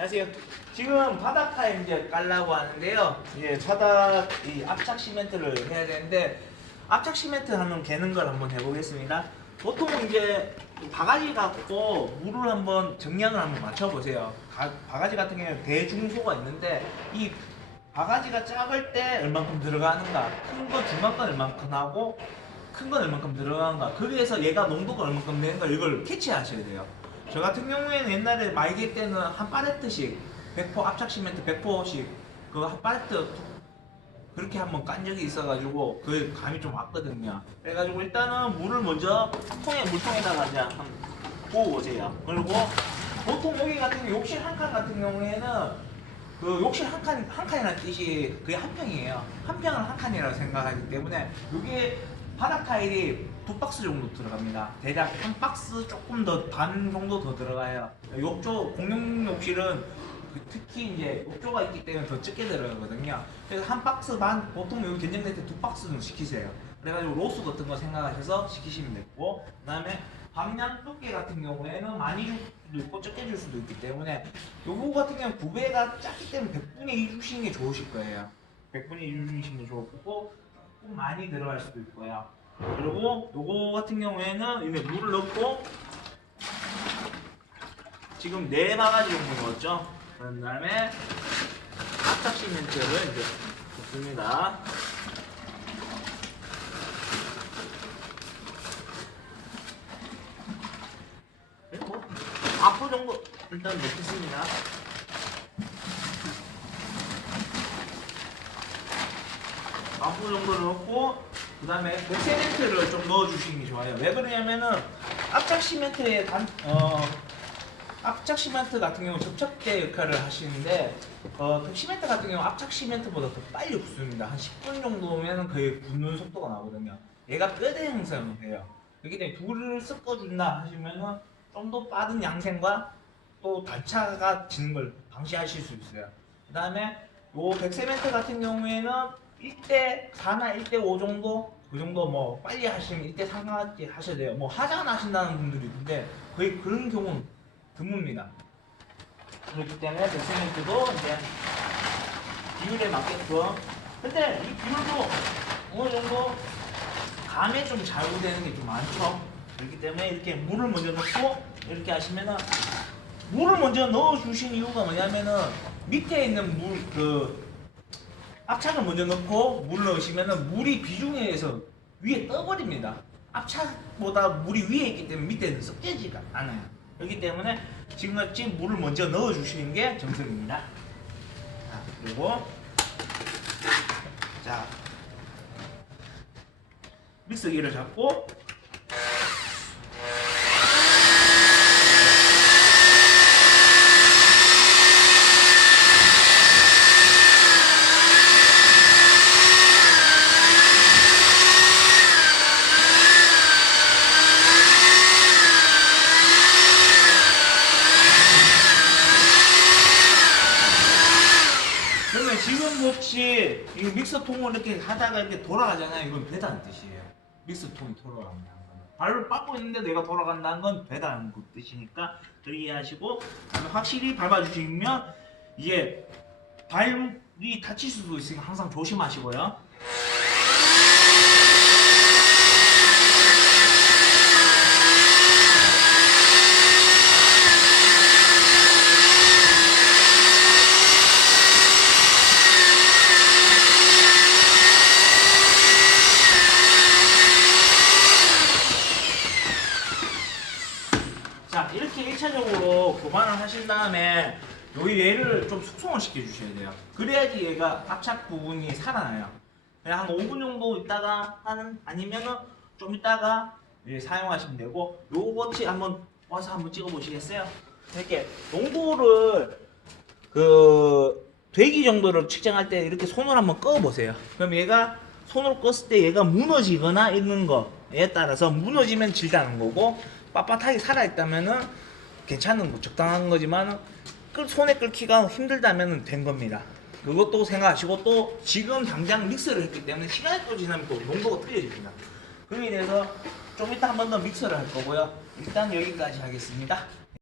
안녕하세요. 지금 바닥 타임 이제 깔라고 하는데요. 이제 바닥 이 압착 시멘트를 해야 되는데 압착 시멘트 하는 개는 걸 한번 해보겠습니다. 보통 이제 바가지 갖고 물을 한번 정량을 한번 맞춰보세요. 가- 바가지 같은 경우는 대중소가 있는데 이 바가지가 작을 때 얼만큼 들어가는가, 큰건 얼만큼 하고 큰 건 얼만큼 들어가는가, 거기에서 얘가 농도가 얼만큼 되는가 이걸 캐치하셔야 돼요. 저 같은 경우에는 옛날에 마이게 때는 한 팔레트씩 100포 압착 시멘트 100포씩 그한 팔레트 그렇게 한번 깐 적이 있어가지고 그 감이 좀 왔거든요. 그래가지고 일단은 물을 먼저 통에 물통에다가 이제 한번 부어 보세요. 그리고 보통 여기 같은 욕실 한 칸 같은 경우에는 그 욕실 한 칸, 한 칸이라는 뜻이 그게 한 평이에요. 한 평을 한 칸이라고 생각하기 때문에 이게 바닥 타일이 두 박스 정도 들어갑니다. 대략 한 박스 조금 더 반 정도 더 들어가요. 욕조 공용 욕실은 그 특히 이제 욕조가 있기 때문에 더 적게 들어가거든요. 그래서 한 박스 반 보통 여기 견적낼 때두 박스 는 시키세요. 그래가지고 로스 같은 거 생각하셔서 시키시면 되고 그다음에 방향 두께 같은 경우에는 많이 줄 수도 있고 적게 줄 수도 있기 때문에 요거 같은 경우는 9배가 작기 때문에 100분의 2 주시는 게 좋으실 거예요. 100분의 2 주시는 게 좋고 조금 많이 들어갈 수도 있고요. 그리고 요거 같은 경우에는 이제 물을 넣고 지금 네 바가지 정도 넣었죠. 그런 다음에 압착 시멘트를 이제 붓습니다. 그리고 앞으로 정도 일단 넣겠습니다. 앞으로 정도 넣고 그 다음에 백세멘트를 좀 넣어주시는 게 좋아요. 왜 그러냐면은 압착 시멘트의 단, 어, 압착 시멘트 같은 경우 접착제 역할을 하시는데 어, 그 시멘트 같은 경우 압착 시멘트보다 더 빨리 붓습니다. 한 10분 정도면 거의 붓는 속도가 나거든요. 얘가 뼈대 형성을 해요. 그렇기 때문에 둘을 섞어준다 하시면은 좀 더 빠른 양생과 또 단차가 지는 걸 방지하실 수 있어요. 그 다음에 요 백세멘트 같은 경우에는 1대 4나 1대 5 정도 그 정도 뭐 빨리 하시면 1대 3까지 하셔야 돼요. 뭐 하자안 하신다는 분들이 있는데 거의 그런 경우는 드뭅니다. 그렇기 때문에 백세멘트도 이제 비율에 맞게끔 근데 이 비율도 어느 정도 감에 좀 좌우되는 게 좀 많죠. 그렇기 때문에 이렇게 물을 먼저 넣고 이렇게 하시면은 물을 먼저 넣어 주신 이유가 뭐냐면은 밑에 있는 물그 압착을 먼저 넣고 물을 넣으시면은 물이 비중에 의해서 위에 떠버립니다. 압착보다 물이 위에 있기 때문에 밑에는 섞여지가 않아요. 그렇기 때문에 지금같이 물을 먼저 넣어 주시는 게 정석입니다. 자, 그리고 자 믹서기를 잡고 혹시 이 믹서통을 이렇게 하다가 이렇게 돌아가잖아요. 이건 되다는 뜻이에요. 믹서통이 돌아간다는 건. 발을 빻고 있는데 내가 돌아간다는 건 되다는 그 뜻이니까 그렇게 하시고 확실히 밟아주시면 이게 발이 다칠 수도 있으니까 항상 조심하시고요. 자 이렇게 1차적으로 교반을 하신 다음에 여기 얘를 좀 숙성을 시켜 주셔야 돼요. 그래야지 얘가 압착 부분이 살아나요. 그냥 한 5분 정도 있다가 하는 아니면은 좀 있다가 예, 사용하시면 되고 요거치 한번 와서 한번 찍어 보시겠어요? 이렇게 농도를 그 되기 정도를 측정할 때 이렇게 손을 한번 꺼 보세요. 그럼 얘가 손으로 껐을 때 얘가 무너지거나 있는 거 에 따라서 무너지면 질다는 거고 빳빳하게 살아있다면은 괜찮은 거 적당한 거지만 끌, 손에 끓기가 힘들다면 된 겁니다. 그것도 생각하시고 또 지금 당장 믹서를 했기 때문에 시간이 또 지나면 또 농도가 틀려집니다. 그에 대해서 좀 이따 한 번 더 믹서를 할 거고요. 일단 여기까지 하겠습니다.